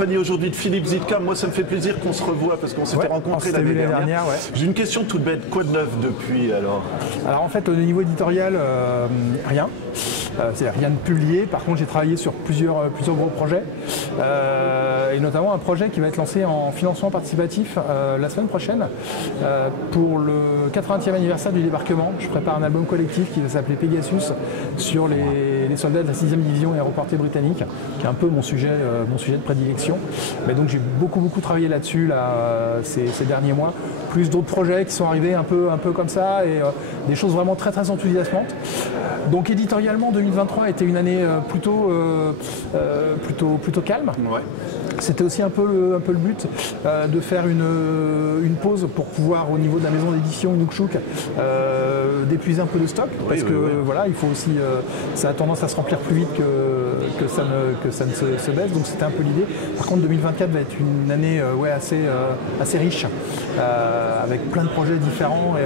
compagnie aujourd'hui de Philippe Zitka. Moi, ça me fait plaisir qu'on se revoie parce qu'on s'était rencontrés l'année dernière. Ouais. J'ai une question toute bête. Quoi de neuf depuis alors? Alors en fait, au niveau éditorial, rien. C'est rien de publié. Par contre, j'ai travaillé sur plusieurs gros projets, et notamment un projet qui va être lancé en financement participatif la semaine prochaine pour le 80e anniversaire du débarquement. Je prépare un album collectif qui va s'appeler Pegasus sur les soldats de la 6e division aéroportée britannique, qui est un peu mon sujet de prédilection. Mais donc j'ai beaucoup travaillé là-dessus ces derniers mois, plus d'autres projets qui sont arrivés un peu comme ça, et des choses vraiment très enthousiasmantes. Donc éditorialement, 2023 a été une année plutôt calme. Ouais. C'était aussi un peu le but de faire une pause pour pouvoir, au niveau de la maison d'édition Inukshuk, d'épuiser un peu de stock, parce que voilà, il faut aussi, ça a tendance à se remplir plus vite que ça ne se baisse, donc c'était un peu l'idée. Par contre, 2024 va être une année assez riche, avec plein de projets différents, et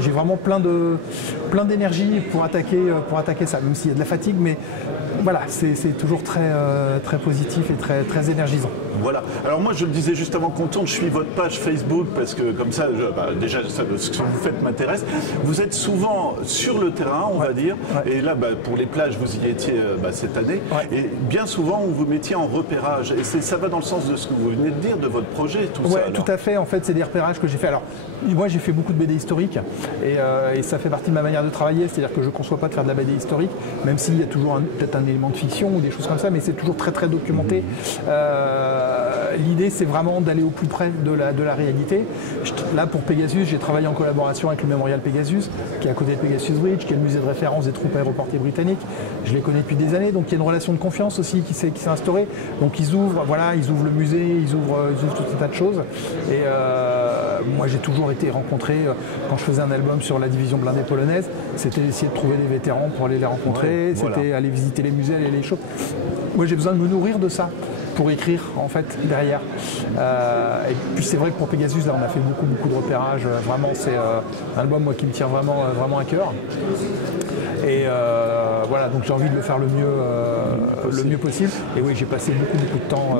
j'ai vraiment plein d'énergie pour attaquer ça, même s'il y a de la fatigue, mais voilà, c'est toujours très positif et très énergisant. Voilà. Alors moi, je le disais juste avant qu'on tourne, je suis votre page Facebook parce que comme ça, déjà, ce que vous faites m'intéresse. Vous êtes souvent sur le terrain, on va dire, et là, pour les plages, vous y étiez cette année, et bien souvent, vous vous mettiez en repérage. Et ça va dans le sens de ce que vous venez de dire, de votre projet, tout ça. Oui, tout à fait. En fait, c'est des repérages que j'ai fait. Alors, moi, j'ai fait beaucoup de BD historiques, et ça fait partie de ma manière de travailler, c'est-à-dire que je ne conçois pas de faire de la BD historique, même s'il y a toujours peut-être un élément de fiction ou des choses comme ça, mais c'est toujours très documenté. L'idée, c'est vraiment d'aller au plus près de la réalité. Là, pour Pegasus, j'ai travaillé en collaboration avec le Mémorial Pegasus, qui est à côté de Pegasus Bridge, qui est le musée de référence des troupes aéroportées britanniques. Je les connais depuis des années, donc il y a une relation de confiance aussi qui s'est instaurée. Donc ils ouvrent le musée, ils ouvrent tout un tas de choses. Et moi, j'ai toujours été rencontré, quand je faisais un album sur la division blindée polonaise, c'était d'essayer de trouver des vétérans pour aller les rencontrer, c'était aller visiter les musées, aller les shows. Moi, j'ai besoin de me nourrir de ça pour écrire en fait derrière. Et puis c'est vrai que pour Pegasus, là on a fait beaucoup de repérages. Vraiment, c'est un album qui me tient vraiment à cœur. Et voilà, donc j'ai envie de le faire le mieux possible. Et oui, j'ai passé beaucoup de temps.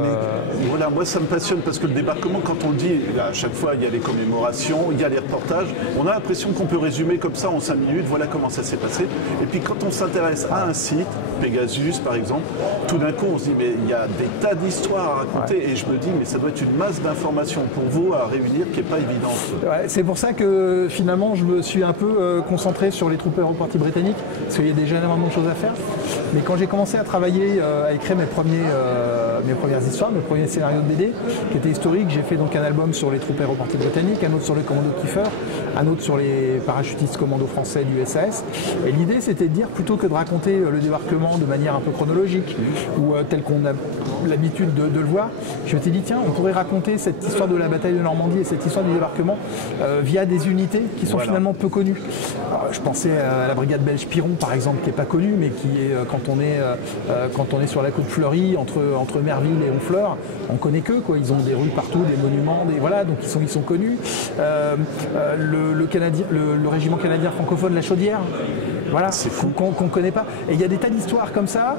Voilà, moi ça me passionne parce que le débarquement, quand on le dit, à chaque fois il y a les commémorations, il y a les reportages, on a l'impression qu'on peut résumer comme ça en 5 minutes, voilà comment ça s'est passé. Et puis quand on s'intéresse à un site, Pegasus par exemple, tout d'un coup on se dit mais il y a des tas d'histoires à raconter, et je me dis mais ça doit être une masse d'informations pour vous à réunir qui n'est pas évidente. Ouais, c'est pour ça que finalement je me suis un peu concentré sur les troupes aéroportées britanniques, parce qu'il y a déjà énormément de choses à faire. Mais quand j'ai commencé à travailler, à écrire mes premières histoires, mes premiers scénarios de BD, qui étaient historiques, j'ai fait donc un album sur les troupes aéroportées britanniques, un autre sur les commandos Kiefer, un autre sur les parachutistes commandos français du SAS. Et l'idée, c'était de dire, plutôt que de raconter le débarquement de manière un peu chronologique, ou tel qu'on a l'habitude de le voir, je m'étais dit, tiens, on pourrait raconter cette histoire de la bataille de Normandie et cette histoire du débarquement via des unités qui sont finalement peu connues. Alors, je pensais à la brigade belge Piron, par exemple, qui n'est pas connue, mais qui est, quand on est sur la côte fleurie, entre Merville et Honfleur, on connaît qu'eux, quoi. Ils ont des rues partout, des monuments, voilà, donc ils sont connus. Le régiment canadien francophone, la Chaudière, voilà, qu'on ne connaît pas. Et il y a des tas d'histoires comme ça.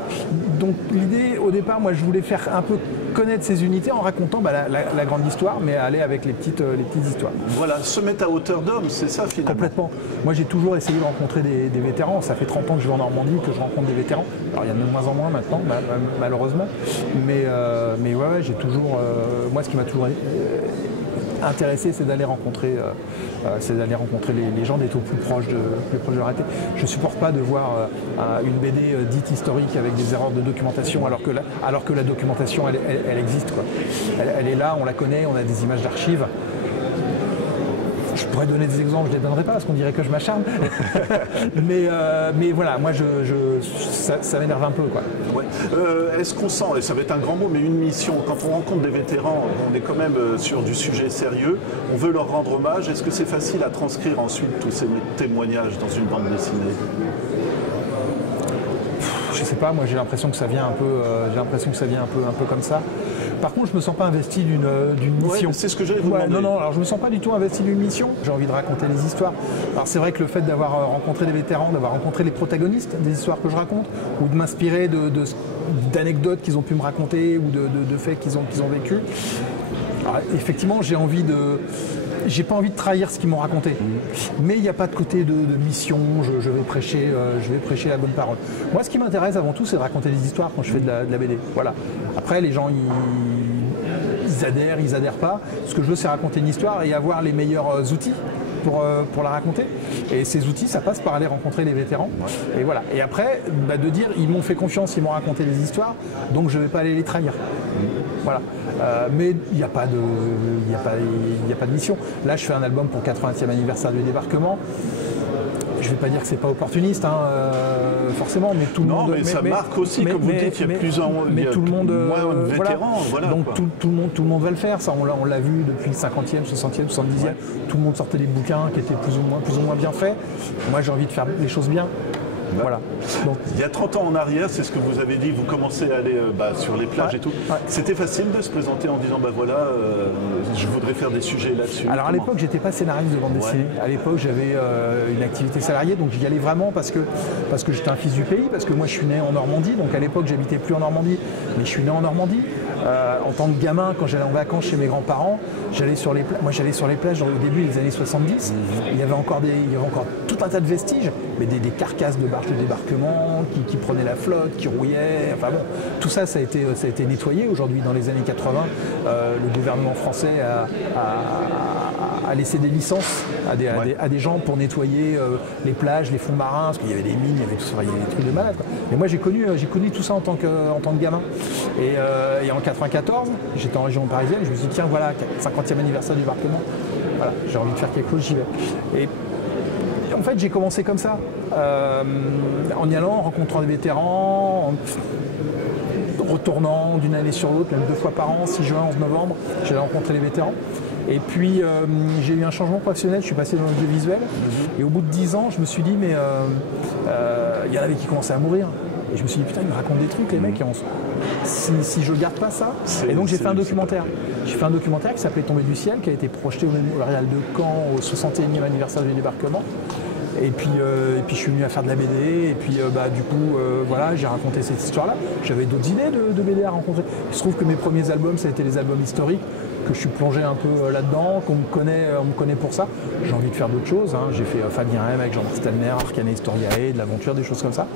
Donc l'idée, au départ, moi, je voulais faire un peu connaître ces unités en racontant la grande histoire, mais aller avec les petites histoires. Voilà, se mettre à hauteur d'homme, c'est ça finalement. Complètement. Moi, j'ai toujours essayé de rencontrer des vétérans. Ça fait 30 ans que je vais en Normandie, que je rencontre des vétérans. Alors, il y en a de moins en moins maintenant, malheureusement. Mais ouais, j'ai toujours... moi, ce qui m'a toujours intéressé, c'est d'aller rencontrer les gens, d'être au plus proche de la réalité. Je ne supporte pas de voir une BD dite historique avec des erreurs de documentation, alors que la documentation, elle existe, quoi. Elle est là, on la connaît, on a des images d'archives. Je pourrais donner des exemples, je ne les donnerai pas parce qu'on dirait que je m'acharne. mais voilà, moi ça m'énerve un peu, quoi. Ouais. Est-ce qu'on sent, et ça va être un grand mot, mais une mission, quand on rencontre des vétérans, on est quand même sur du sujet sérieux, on veut leur rendre hommage, est-ce que c'est facile à transcrire ensuite tous ces témoignages dans une bande dessinée? sais pas, moi j'ai l'impression que ça vient un peu comme ça. Par contre, je me sens pas investi d'une mission. Ouais, c'est ce que j'allais vous demander. Non, alors je me sens pas du tout investi d'une mission. J'ai envie de raconter les histoires. Alors c'est vrai que le fait d'avoir rencontré des vétérans, d'avoir rencontré les protagonistes des histoires que je raconte, ou de m'inspirer d'anecdotes qu'ils ont pu me raconter ou de faits qu'ils ont vécu. Alors, effectivement, j'ai pas envie de trahir ce qu'ils m'ont raconté, mais il n'y a pas de côté de mission, je vais prêcher la bonne parole. Moi, ce qui m'intéresse avant tout, c'est de raconter des histoires quand je fais de la BD. Voilà. Après, les gens, ils adhèrent pas. Ce que je veux, c'est raconter une histoire et avoir les meilleurs outils pour la raconter. Et ces outils, ça passe par aller rencontrer les vétérans. Et voilà. Et après, de dire, ils m'ont fait confiance, ils m'ont raconté des histoires, donc je ne vais pas aller les trahir. Voilà. Mais il n'y a pas de mission. Là, je fais un album pour le 80e anniversaire du débarquement. Je ne vais pas dire que c'est pas opportuniste, forcément, mais tout le monde. Non, mais ça marque aussi, comme vous dites, il y a plus moins de vétérans. Voilà, donc tout le monde va le faire. Ça, on l'a vu depuis le 50e, 60e, 70e. Ouais. Tout le monde sortait des bouquins qui étaient plus ou moins bien faits. Moi, j'ai envie de faire les choses bien. Voilà. Donc, il y a 30 ans en arrière, c'est ce que vous avez dit, vous commencez à aller sur les plages et tout. Ouais. C'était facile de se présenter en disant je voudrais faire des sujets là-dessus. Alors à l'époque, j'étais pas scénariste de bande dessinée. À l'époque, j'avais une activité salariée, donc j'y allais vraiment parce que j'étais un fils du pays, parce que moi je suis né en Normandie, donc à l'époque j'habitais plus en Normandie, mais je suis né en Normandie. En tant que gamin, quand j'allais en vacances chez mes grands-parents, j'allais sur les plages au début des années 70. Il y avait encore tout un tas de vestiges, mais des carcasses de barges de débarquement qui prenaient la flotte, qui rouillaient. Enfin bon, tout ça, ça a été nettoyé aujourd'hui dans les années 80. Le gouvernement français a laissé des licences à des gens pour nettoyer les plages, les fonds marins, parce qu'il y avait des mines, il y avait des trucs de malade. Mais moi, j'ai connu tout ça en tant que gamin. Et en 94, j'étais en région parisienne, je me suis dit, tiens, voilà, 50e anniversaire du débarquement, voilà, j'ai envie de faire quelque chose, j'y vais. Et en fait, j'ai commencé comme ça, en y allant, en rencontrant des vétérans, en retournant d'une année sur l'autre, même 2 fois par an, 6 juin, 11 novembre, j'allais rencontrer les vétérans. Et puis, j'ai eu un changement professionnel, je suis passé dans l'audiovisuel, et au bout de 10 ans, je me suis dit, mais il y en avait qui commençaient à mourir. Et je me suis dit, putain, ils me racontent des trucs, les mecs, si je garde pas ça. Et donc j'ai fait un documentaire. J'ai fait un documentaire qui s'appelait Tombé du ciel, qui a été projeté au Mémorial de Caen au 61e anniversaire du débarquement. Et puis je suis venu à faire de la BD, et puis du coup, voilà, j'ai raconté cette histoire-là. J'avais d'autres idées de BD à rencontrer. Il se trouve que mes premiers albums, ça a été les albums historiques, que je suis plongé un peu là-dedans, qu'on me connaît pour ça. J'ai envie de faire d'autres choses. J'ai fait Fabien M avec Jean-Marc Stelner, Arcana Historiae, de l'aventure, des choses comme ça.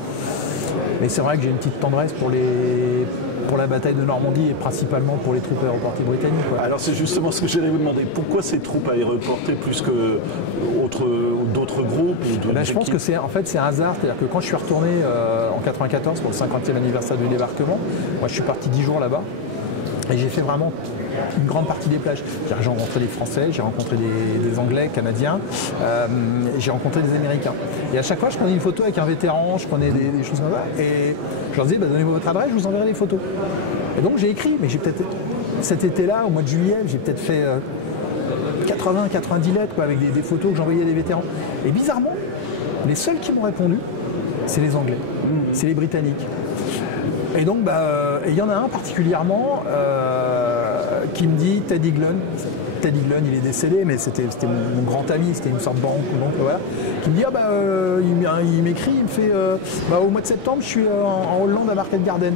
Mais c'est vrai que j'ai une petite tendresse pour la bataille de Normandie et principalement pour les troupes aéroportées britanniques. Quoi. Alors c'est justement ce que j'allais vous demander. Pourquoi ces troupes aéroportées plus que d'autres groupes Je pense que c'est un hasard. C'est-à-dire que quand je suis retourné en 94 pour le 50e anniversaire du débarquement, moi je suis parti 10 jours là-bas et j'ai fait vraiment une grande partie des plages. J'ai rencontré des Français, j'ai rencontré des Anglais, Canadiens, j'ai rencontré des Américains. Et à chaque fois, je prenais une photo avec un vétéran, je prenais des choses comme ça, et je leur disais, donnez-moi votre adresse, je vous enverrai les photos. Et donc j'ai écrit, mais j'ai peut-être, cet été-là, au mois de juillet, j'ai peut-être fait 80-90 lettres avec des photos que j'envoyais à des vétérans. Et bizarrement, les seuls qui m'ont répondu, c'est les Anglais, c'est les Britanniques. Et donc, il y en a un particulièrement qui me dit, Teddy Glenn, il est décédé, mais c'était mon grand ami, c'était une sorte de banque, voilà, qui me dit, il m'écrit, il me fait, au mois de septembre, je suis en Hollande à Market Garden.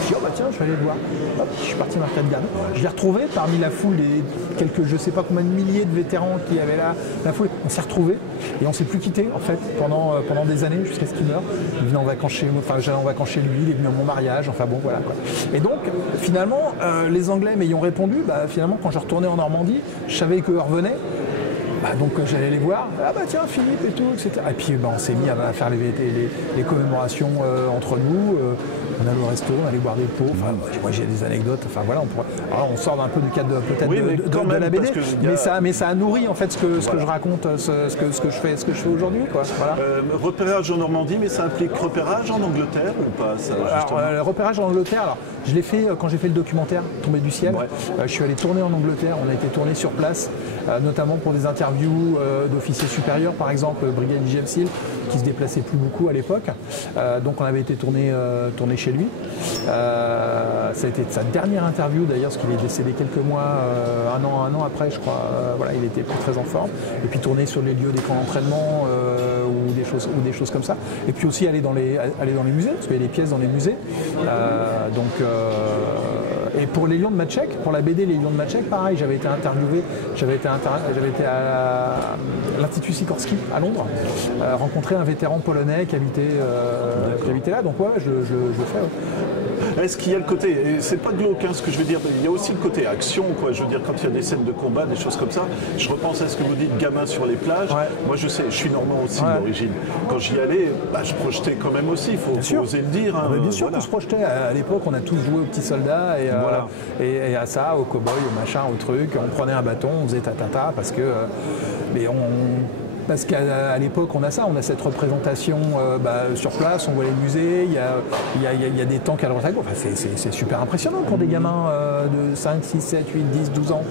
Je dis, tiens, je vais aller le voir. Hop, je suis parti à Market Garden. Je l'ai retrouvé parmi la foule des quelques, je ne sais pas combien de milliers de vétérans qui avaient là, la foule. On s'est retrouvés et on ne s'est plus quittés en fait pendant des années jusqu'à ce qu'il meure. Il venait en vacances chez moi, j'allais en vacances chez lui, il est venu à mon mariage, enfin bon voilà quoi. Et donc finalement, les Anglais m'ayant répondu, finalement quand je retournais en Normandie, je savais qu'eux revenaient. Donc j'allais les voir, tiens Philippe et tout, etc. Et puis on s'est mis à faire les commémorations entre nous. On allait au resto, on allait boire des pots. Enfin, moi j'ai des anecdotes. Enfin voilà, on sort un peu du cadre peut-être de la BD, mais ça a nourri en fait ce que je raconte, ce que je fais aujourd'hui, quoi. Voilà. Repérage en Normandie, mais ça implique repérage en Angleterre ou pas ça, alors, repérage en Angleterre. Alors, je l'ai fait quand j'ai fait le documentaire Tombé du ciel. Ouais. Je suis allé tourner en Angleterre. On a été tourné sur place, notamment pour des interviews d'officiers supérieurs, par exemple brigadier James Hill, qui se déplaçait plus beaucoup à l'époque. Donc on avait été tourné chez lui. Ça a été sa dernière interview d'ailleurs, parce qu'il est décédé quelques mois, un an après je crois. Voilà, il était plus très en forme. Et puis tourner sur les lieux des camps d'entraînement ou des choses comme ça. Et puis aussi aller dans les musées, parce qu'il y a des pièces dans les musées. Et pour les Lions de Maciek, pour la BD Les Lions de Maciek, pareil, j'avais été interviewé, j'avais été à l'Institut Sikorsky à Londres, rencontrer un vétéran polonais qui habitait là, donc ouais, je le fais. Ouais. Est-ce qu'il y a le côté, et c'est pas glauque ce que je veux dire, il y a aussi le côté action, quoi. Je veux dire, quand il y a des scènes de combat, des choses comme ça, je repense à ce que vous dites, gamin sur les plages. Ouais. Moi je sais, je suis normand aussi d'origine. Quand j'y allais, je projetais quand même aussi, il faut oser le dire. Hein, bien sûr, on se projetait. À l'époque, on a tous joué aux petits soldats et à ça, aux cow-boys, au machin, au truc. On prenait un bâton, on faisait ta parce que. Parce qu'à l'époque, on a cette représentation sur place, on voit les musées, il y a des tanks à droite à gauche. Enfin, c'est super impressionnant pour des gamins de 5, 6, 7, 8, 10, 12 ans,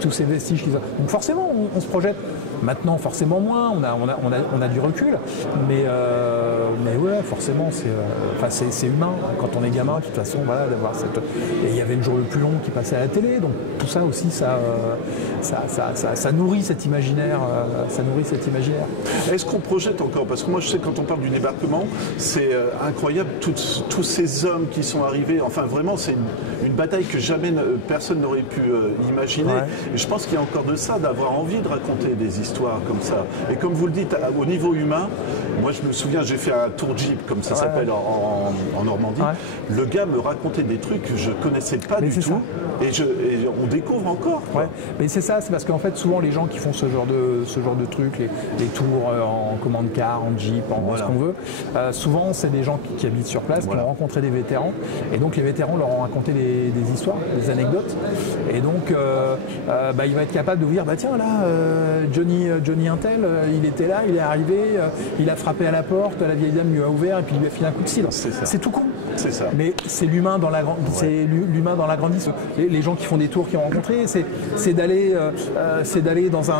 tous ces vestiges qu'ils ont. Donc forcément, on se projette. Maintenant, forcément moins, on a du recul, mais ouais, forcément, c'est humain. Quand on est gamin, de toute façon, voilà, d'avoir cette. Et il y avait le jour le plus long qui passait à la télé, donc tout ça aussi, ça nourrit cet imaginaire. Est-ce qu'on projette encore? Parce que moi, je sais, quand on parle du débarquement, c'est incroyable, tous ces hommes qui sont arrivés. Enfin, vraiment, c'est une bataille que jamais personne n'aurait pu imaginer. Ouais. Et je pense qu'il y a encore de ça, d'avoir envie de raconter des histoires comme ça. Et comme vous le dites, au niveau humain, moi je me souviens, j'ai fait un tour Jeep, comme ça s'appelle, en Normandie. Ouais. Le gars me racontait des trucs que je ne connaissais pas du tout. Et on découvre encore. Ouais. Mais c'est ça, c'est parce qu'en fait, souvent les gens qui font ce genre de trucs, les tours en commande car, en Jeep, en ce qu'on veut, souvent c'est des gens qui habitent sur place, qui ont rencontré des vétérans. Et donc les vétérans leur ont raconté des histoires, des anecdotes. Et donc il va être capable de vous dire, tiens là, Johnny Intel, il était là, il est arrivé, il a frappé à la porte, la vieille dame lui a ouvert et puis il lui a filé un coup de cidre. C'est tout con. C'est ça. Mais c'est l'humain dans la grande histoire. Les gens qui font des tours, qui ont rencontré, c'est d'aller dans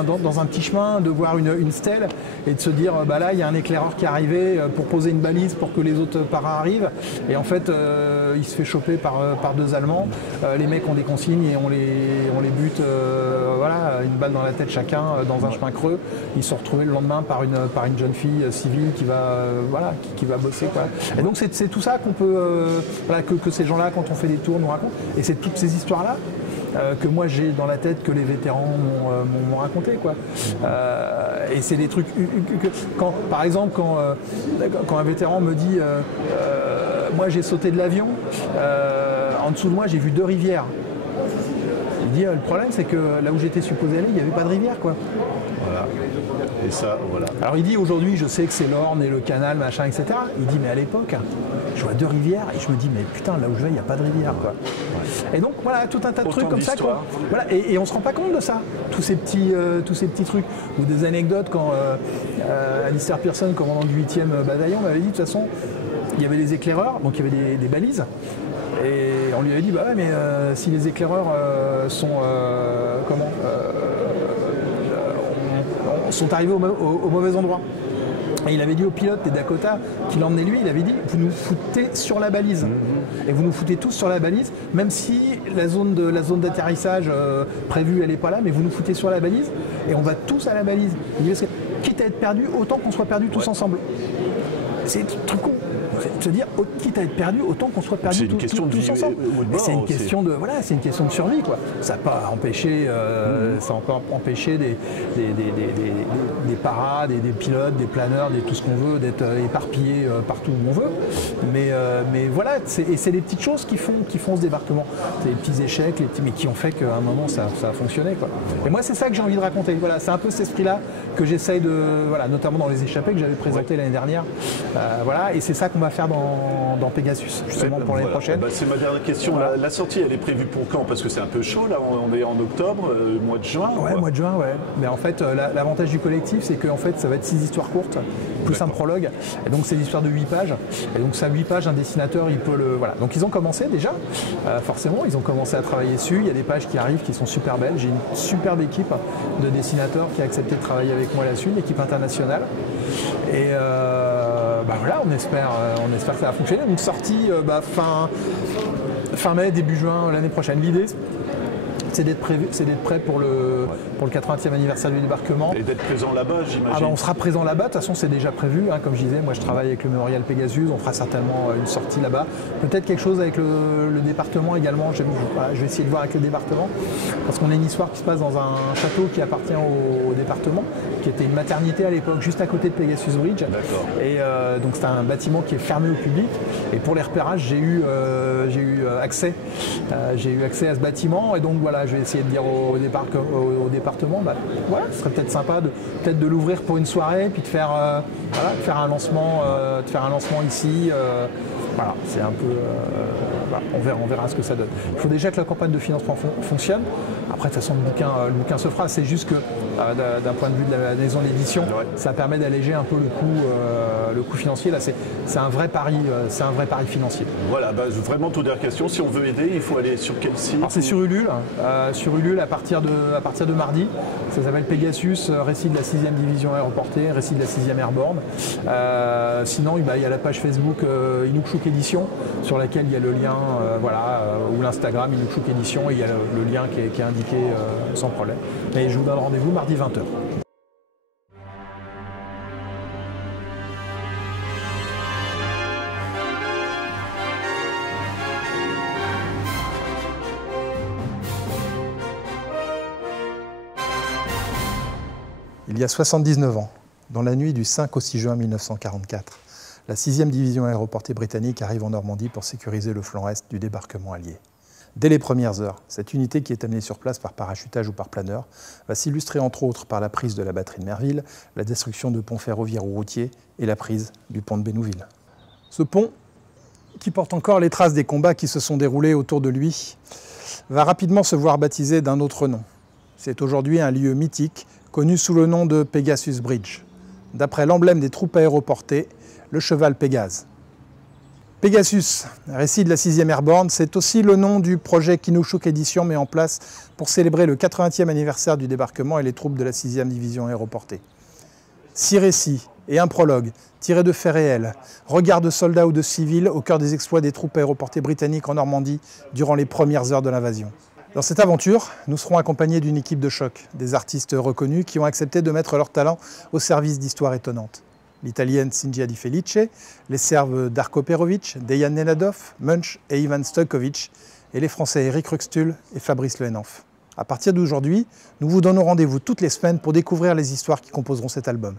un petit chemin, de voir une stèle et de se dire là il y a un éclaireur qui est arrivé pour poser une balise pour que les autres paras arrivent. Et en fait il se fait choper par deux Allemands. Les mecs ont des consignes et on les bute, une balle dans la tête chacun dans un chemin creux. Ils se sont retrouvés le lendemain par une jeune fille civile qui va bosser, quoi. Et donc c'est tout ça qu'on peut que ces gens-là, quand on fait des tours, nous racontent. Et c'est toutes ces histoires-là que moi j'ai dans la tête, que les vétérans m'ont raconté, quoi. Et c'est des trucs par exemple quand un vétéran me dit moi j'ai sauté de l'avion, en dessous de moi j'ai vu 2 rivières. Il dit le problème c'est que là où j'étais supposé aller, il n'y avait pas de rivière, quoi. Voilà. Et ça, voilà. Alors il dit aujourd'hui je sais que c'est l'Orne et le canal, machin, etc. Il dit mais à l'époque, je vois 2 rivières et je me dis mais putain, là où je vais, il n'y a pas de rivière, quoi. Ouais. Et donc voilà, tout un tas de trucs comme ça. Voilà, et on ne se rend pas compte de ça, tous ces petits trucs. Ou des anecdotes quand Alistair Pearson, commandant du 8e bataillon, m'avait dit de toute façon, il y avait des éclaireurs, donc il y avait des balises. Et on lui avait dit, mais si les éclaireurs sont arrivés au mauvais endroit. Et il avait dit au pilote des Dakota qui l'emmenait lui, il avait dit, vous nous foutez sur la balise. Et vous nous foutez tous sur la balise, même si la zone d'atterrissage prévue, elle n'est pas là, mais vous nous foutez sur la balise et on va tous à la balise. Il dit, quitte à être perdu, autant qu'on soit perdus tous ensemble. C'est trop con. Se dire, quitte à être perdu, autant qu'on soit perdu tous ensemble. C'est une question de survie, quoi. Ça n'a pas empêché, ça a encore empêché des paras, des pilotes, des planeurs, tout ce qu'on veut, d'être éparpillés partout où on veut. Mais voilà, c'est des petites choses qui font ce débarquement. C'est les petits échecs, mais qui ont fait qu'à un moment ça a fonctionné, quoi. Et moi c'est ça que j'ai envie de raconter. Voilà, c'est un peu cet esprit-là que j'essaye notamment dans les échappées que j'avais présenté l'année dernière. Et c'est ça qu'on va faire dans Pegasus, justement, pour l'année prochaine. C'est ma dernière question. Voilà. La sortie, elle est prévue pour quand? Parce que c'est un peu chaud, là, on est en octobre, mois de juin. Ouais, mois de juin, ouais. Mais en fait, l'avantage du collectif, c'est qu'en fait, ça va être 6 histoires courtes, plus un prologue. Et donc, c'est l'histoire de 8 pages. Et donc, ça, 8 pages, un dessinateur, il peut le... Voilà. Donc, ils ont commencé déjà, forcément, ils ont commencé à travailler dessus. Il y a des pages qui arrivent qui sont super belles. J'ai une superbe équipe de dessinateurs qui a accepté de travailler avec avec moi là-dessus, l'équipe internationale. Et voilà, on espère que ça va fonctionner. Donc sortie fin mai, début juin l'année prochaine. L'idée, c'est d'être prêt pour le 80e anniversaire du débarquement. Et d'être présent là-bas, j'imagine. On sera présent là-bas, de toute façon c'est déjà prévu, comme je disais, moi je travaille avec le Mémorial Pegasus, on fera certainement une sortie là-bas. Peut-être quelque chose avec le département également, je vais essayer de voir avec le département, parce qu'on a une histoire qui se passe dans un château qui appartient au département, qui était une maternité à l'époque, juste à côté de Pegasus Bridge. D'accord. Et donc c'est un bâtiment qui est fermé au public, et pour les repérages j'ai eu accès à ce bâtiment, et donc voilà, je vais essayer de dire au département, voilà, ce serait peut-être sympa de l'ouvrir pour une soirée, puis de faire un lancement ici. Voilà, c'est un peu. On verra ce que ça donne. Il faut déjà que la campagne de financement fonctionne. Après, de toute façon, le bouquin se fera. C'est juste que, d'un point de vue de la maison d'édition, ça permet d'alléger un peu le coût financier. Là, c'est un vrai pari financier. Voilà, vraiment, toute dernière question. Si on veut aider, il faut aller sur quel site? Alors, c'est sur Ulule. Sur Ulule, à partir de mardi. Ça s'appelle Pegasus, récit de la 6e division aéroportée, récit de la 6e airborne. Sinon, il y a la page Facebook Inukshuk Édition, sur laquelle il y a le lien, ou l'Instagram Inukshuk Édition, et il y a le lien qui est indiqué sans problème. Et je vous donne rendez-vous mardi 20h. Il y a 79 ans, dans la nuit du 5 au 6 juin 1944, la 6e division aéroportée britannique arrive en Normandie pour sécuriser le flanc est du débarquement allié. Dès les premières heures, cette unité qui est amenée sur place par parachutage ou par planeur va s'illustrer entre autres par la prise de la batterie de Merville, la destruction de ponts ferroviaires ou routiers et la prise du pont de Bénouville. Ce pont, qui porte encore les traces des combats qui se sont déroulés autour de lui, va rapidement se voir baptisé d'un autre nom. C'est aujourd'hui un lieu mythique connu sous le nom de Pegasus Bridge, d'après l'emblème des troupes aéroportées, le cheval Pégase. Pegasus, récit de la 6e airborne, c'est aussi le nom du projet qu'Inukshuk Édition met en place pour célébrer le 80e anniversaire du débarquement et les troupes de la 6e division aéroportée. 6 récits et un prologue, tirés de faits réels, regards de soldats ou de civils au cœur des exploits des troupes aéroportées britanniques en Normandie durant les premières heures de l'invasion. Dans cette aventure, nous serons accompagnés d'une équipe de choc, des artistes reconnus qui ont accepté de mettre leur talent au service d'histoires étonnantes. L'italienne Cinzia Di Felice, les Serbes Darko Perovic, Dejan Nenadov, Munch et Ivan Stojkovic, et les Français Eric Ruxtul et Fabrice Lehenhoff. À partir d'aujourd'hui, nous vous donnons rendez-vous toutes les semaines pour découvrir les histoires qui composeront cet album.